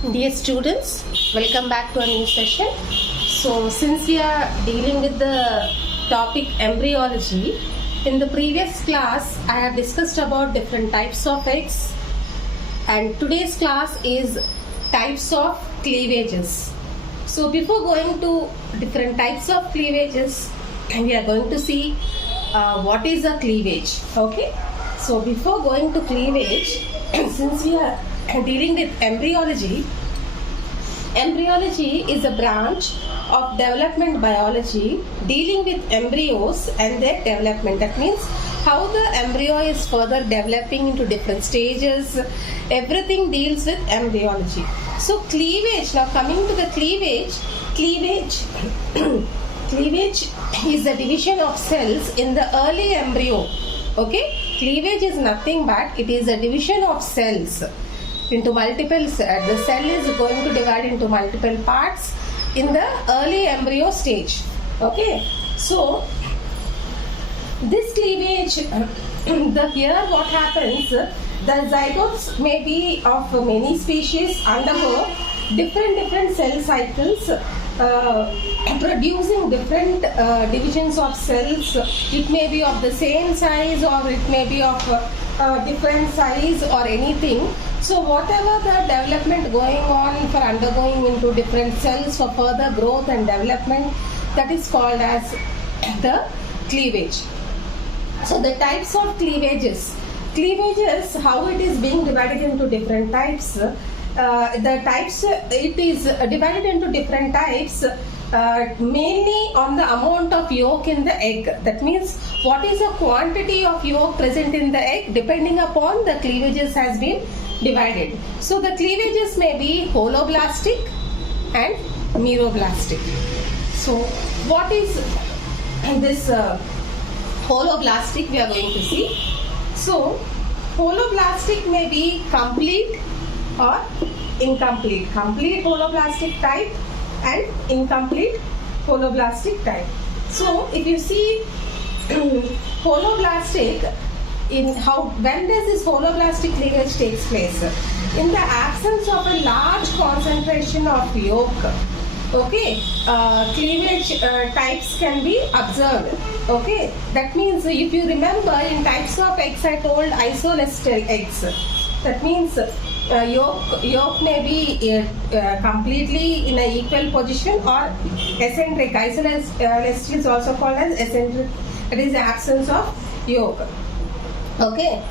Dear students, welcome back to a new session. So, since we are dealing with the topic embryology, in the previous class I have discussed about different types of eggs, and today's class is types of cleavages. So, before going to different types of cleavages, we are going to see what is a cleavage. Okay, so before going to cleavage, since we are dealing with embryology is a branch of development biology dealing with embryos and their development. That means how the embryo is further developing into different stages. Everything deals with embryology. So cleavage, now coming to the cleavage is the division of cells in the early embryo. Okay, cleavage is nothing but it is a division of cells into multiple. The cell is going to divide into multiple parts in the early embryo stage. Okay, so this cleavage, here what happens, the zygotes may be of many species undergo different cell cycles, producing different divisions of cells. It may be of the same size or it may be of different size or anything. So whatever the development going on for undergoing into different cells for further growth and development, that is called as the cleavage. So the types of cleavages, how it is being divided into different types. The types, it is divided into different types mainly on the amount of yolk in the egg. That means what is the quantity of yolk present in the egg, depending upon the cleavages has been divided. So the cleavages may be holoblastic and meroblastic. So what is this holoblastic we are going to see. So holoblastic may be complete or incomplete. Complete holoblastic type and incomplete holoblastic type. So if you see holoblastic, when does this holoblastic cleavage takes place? In the absence of a large concentration of yolk. Okay, cleavage types can be observed. Okay, that means if you remember in types of eggs I told isolescent eggs. That means yolk may be completely in an equal position or eccentric. Isolescent is also called as eccentric. It is the absence of yolk. Okay,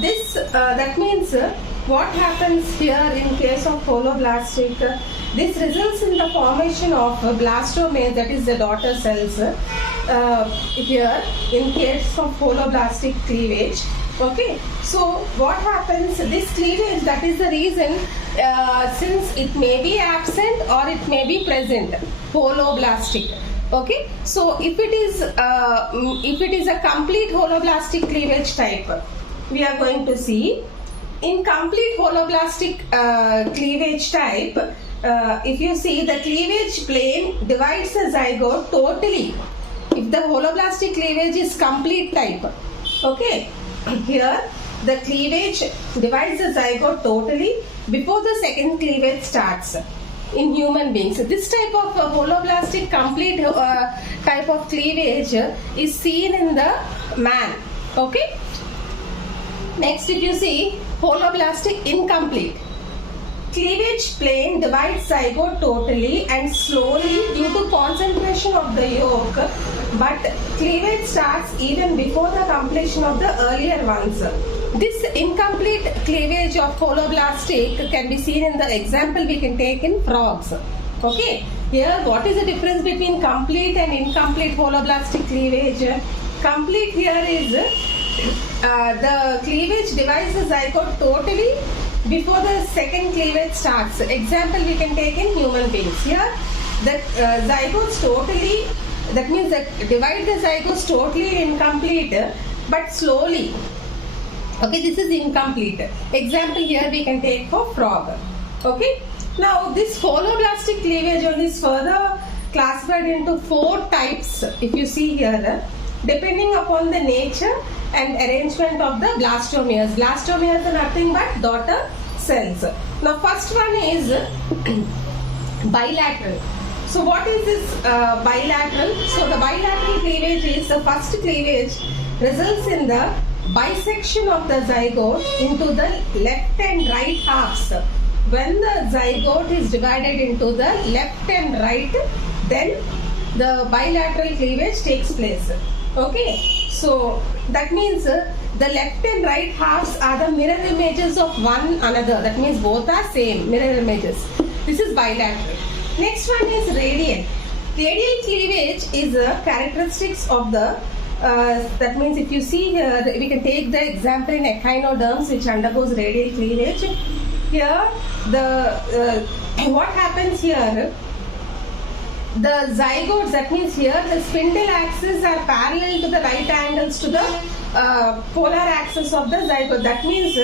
this that means what happens here in case of holoblastic, this results in the formation of blastomeres, that is the daughter cells, here in case of holoblastic cleavage. Okay, so what happens, this cleavage, that is the reason since it may be absent or it may be present, holoblastic. Okay, so if it is a complete holoblastic cleavage type, we are going to see in complete holoblastic cleavage type, if you see the cleavage plane divides the zygote totally. If the holoblastic cleavage is complete type, okay, here the cleavage divides the zygote totally before the second cleavage starts. In human beings, this type of holoblastic complete type of cleavage is seen in the man. Okay. Next, if you see holoblastic incomplete, cleavage plane divides zygote totally and slowly due to concentration of the yolk, but cleavage starts even before the completion of the earlier ones. This incomplete cleavage of holoblastic can be seen in the example we can take in frogs. Okay, here what is the difference between complete and incomplete holoblastic cleavage? Complete here is the cleavage divides the zygote totally before the second cleavage starts. Example we can take in human beings. Here the zygotes totally, that means that divide the zygotes totally incomplete but slowly. Okay, this is incomplete. Example here we can take for frog. Okay, now this holoblastic cleavage is further classified into 4 types. If you see here, depending upon the nature and arrangement of the blastomeres. Blastomeres are nothing but daughter cells. Now first one is bilateral. So what is this bilateral? So the bilateral cleavage is the first cleavage results in the bisection of the zygote into the left and right halves. When the zygote is divided into the left and right, then the bilateral cleavage takes place. Okay, so that means the left and right halves are the mirror images of one another. That means both are same mirror images. This is bilateral. Next one is radial. Radial cleavage is the characteristics of the that means if you see here, we can take the example in echinoderms which undergoes radial cleavage. Here, the what happens here? The zygotes, that means here the spindle axes are parallel to the right angles to the polar axis of the zygote. That means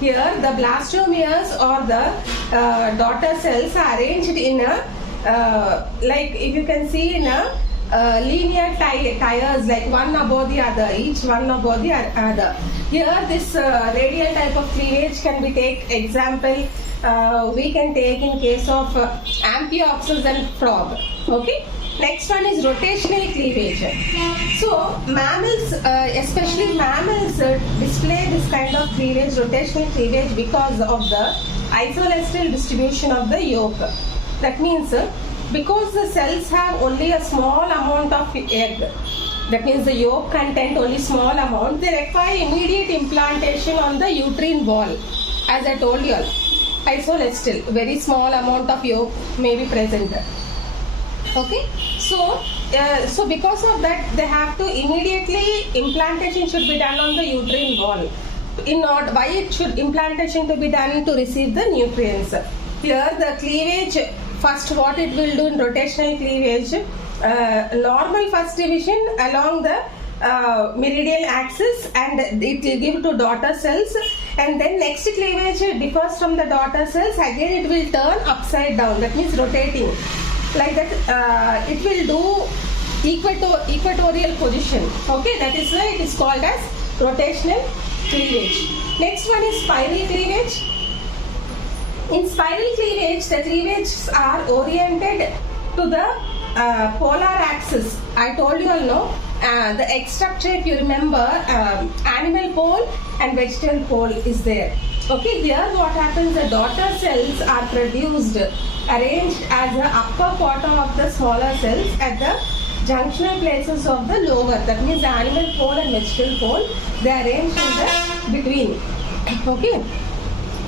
here the blastomeres or the daughter cells are arranged in a like if you can see in a linear tires, like one above the other, each one above the other. Here this radial type of cleavage can be take example we can take in case of Amphioxus and frog. Okay. Next one is rotational cleavage. So mammals, especially mammals, display this kind of cleavage, rotational cleavage, because of the isolestal distribution of the yolk. That means because the cells have only a small amount of egg, that means the yolk content only small amount, they require immediate implantation on the uterine wall. As I told you, isolestal, very small amount of yolk may be present. Okay, so so because of that, they have to immediately implantation should be done on the uterine wall. In order, why it should implantation to be done? To receive the nutrients. Here the cleavage, first what it will do in rotational cleavage, normal first division along the meridial axis, and it will give to daughter cells, and then next cleavage differs from the daughter cells, again it will turn upside down, that means rotating. Like that, it will do equatorial position. Okay, that is why it is called as rotational cleavage. Next one is spiral cleavage. In spiral cleavage, the cleavages are oriented to the polar axis. I told you all, no? The egg structure, if you remember, animal pole and vegetable pole is there. Okay, here what happens, the daughter cells are produced, arranged as the upper quarter of the smaller cells at the junctional places of the lower. That means the animal pole and vegetable pole, they are arranged in the between. Okay.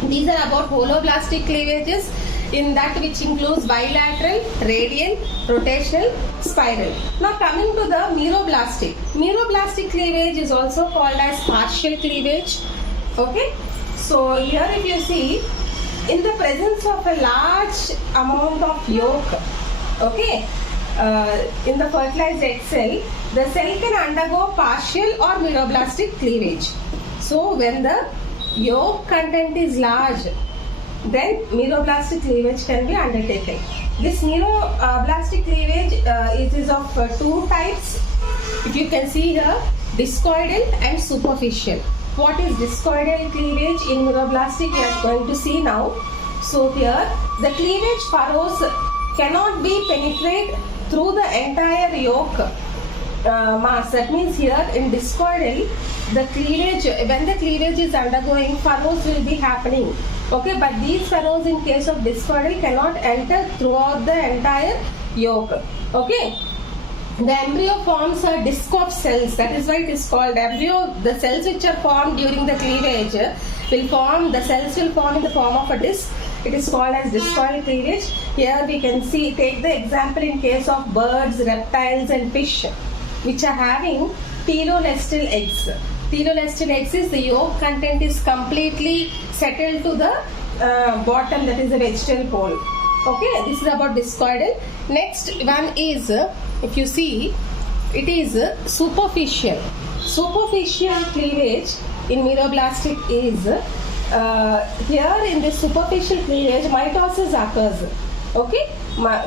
These are about holoblastic cleavages, in that which includes bilateral, radial, rotational, spiral. Now coming to the meroblastic. Meroblastic cleavage is also called as partial cleavage. Okay. So here if you see, in the presence of a large amount of yolk, okay, in the fertilized egg cell, the cell can undergo partial or meroblastic cleavage. So when the yolk content is large, then meroblastic cleavage can be undertaken. This meroblastic cleavage it is of two types. If you can see here, discoidal and superficial. What is discoidal cleavage in meroblastic, we are going to see now. So here, the cleavage furrows cannot be penetrated through the entire yolk mass. That means here in discoidal, the cleavage, when the cleavage is undergoing, furrows will be happening. Okay, but these furrows in case of discoidal cannot enter throughout the entire yolk. Okay. The embryo forms a disc of cells. That is why it is called embryo. The cells which are formed during the cleavage will form, the cells will form in the form of a disc. It is called as discoidal cleavage. Here we can see, take the example in case of birds, reptiles and fish, which are having telolestal eggs. Telolestal eggs is the yolk content is completely settled to the bottom, that is the vegetable pole. Okay, this is about discoidal. Next one is, if you see, it is superficial. Superficial cleavage in meroblastic is, here in this superficial cleavage, mitosis occurs. Okay,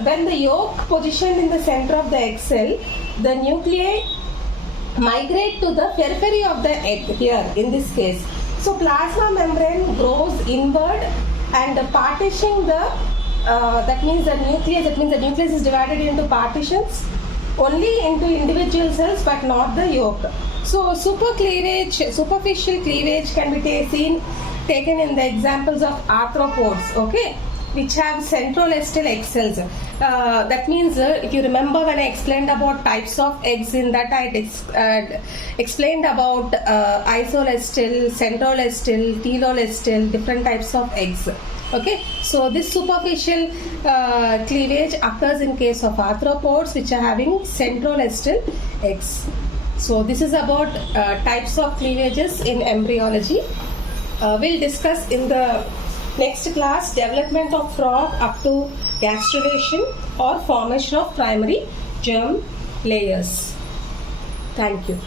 when the yolk positioned in the center of the egg cell, the nuclei migrate to the periphery of the egg here in this case. So plasma membrane grows inward and partitioning the that means the nucleus is divided into partitions only into individual cells but not the yolk. So superficial cleavage can be taken in the examples of arthropods, okay, which have centrolestal egg cells. That means if you remember when I explained about types of eggs, in that I explained about isolestal, centrolestal, telolestal, different types of eggs. Okay, so this superficial cleavage occurs in case of arthropods which are having centrolestal eggs. So this is about types of cleavages in embryology. We'll discuss in the next class development of frog up to gastrulation or formation of primary germ layers. Thank you.